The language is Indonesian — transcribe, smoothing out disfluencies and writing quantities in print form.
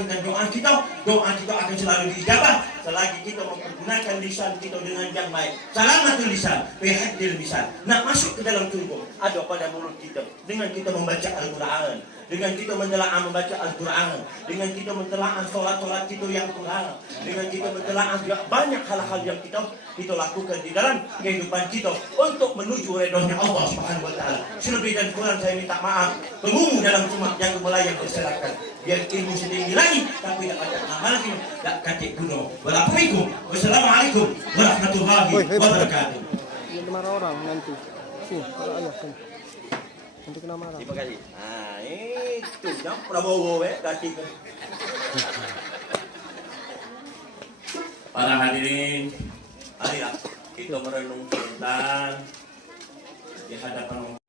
mendatangkan doa kita akan selalu diijabah selagi kita mempergunakan lisan kita dengan yang baik. Salamatul lisan, bihadil lisan. Nak masuk ke dalam tubuh, ada pada mulut kita. Dengan kita membaca Al-Quran, dengan kita mentelaah membaca Al-Quran, dengan kita mentelaah solat-solat kita yang kurang, dengan kita mentelaah banyak hal-hal yang kita lakukan di dalam kehidupan kita untuk menuju redahnya Allah Subhanahu wa taala. Selebih dan kurang saya minta maaf. Pengungu dalam sumak yang melayang berserakan. Biar ilmu setinggi lagi tapi tak baca amal lagi, tak katik gunung. Wassalamualaikum warahmatullahi wabarakatuh. Ini marah orang nanti. Sini, kalau ayah sini. Nanti kena marah. Terima kasih. Nah, itu yang Prabowo kaki. Para hadirin, marilah kita merenung sebentar di hadapan